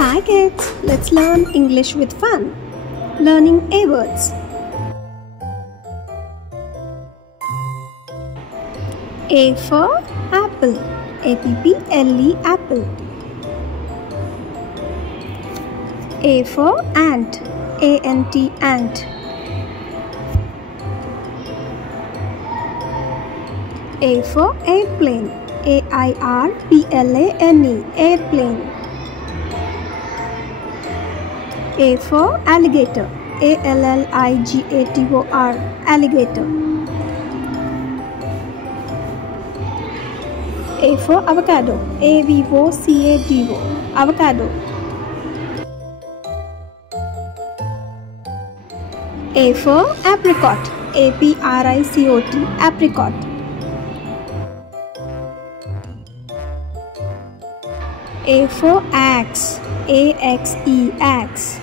Hi kids, let's learn English with fun. Learning A words. A for apple. A-P-P-L-E, apple. A for ant. A-N-T, ant. A for airplane. A-I-R-P-L-A-N-E, airplane. A for alligator. A-L-L-I-G-A-T-O-R, alligator. A for avocado. A-V-O-C-A-D-O, avocado. A for apricot. A-P-R-I-C-O-T, apricot. A for axe. A-X-E, axe.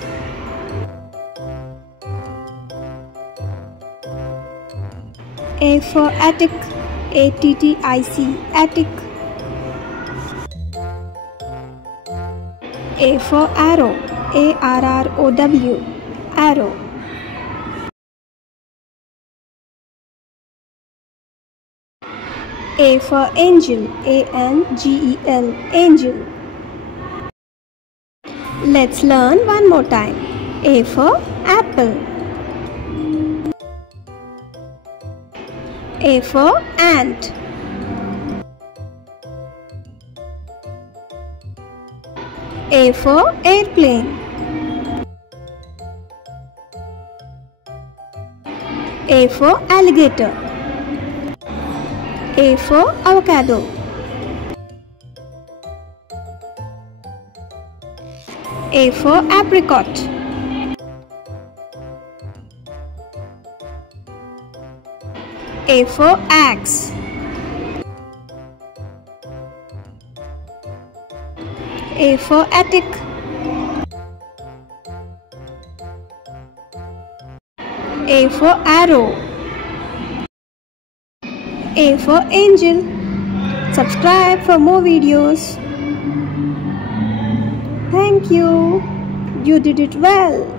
A for attic. A-T-T-I-C, attic. A for arrow. A-R-R-O-W, arrow. A for angel. A-N-G-E-L, angel. Let's learn one more time. A for apple. A for ant. A for airplane. A for alligator. A for avocado. A for apricot. A for axe. A for attic. A for arrow. A for angel. Subscribe for more videos. Thank you. You did it well.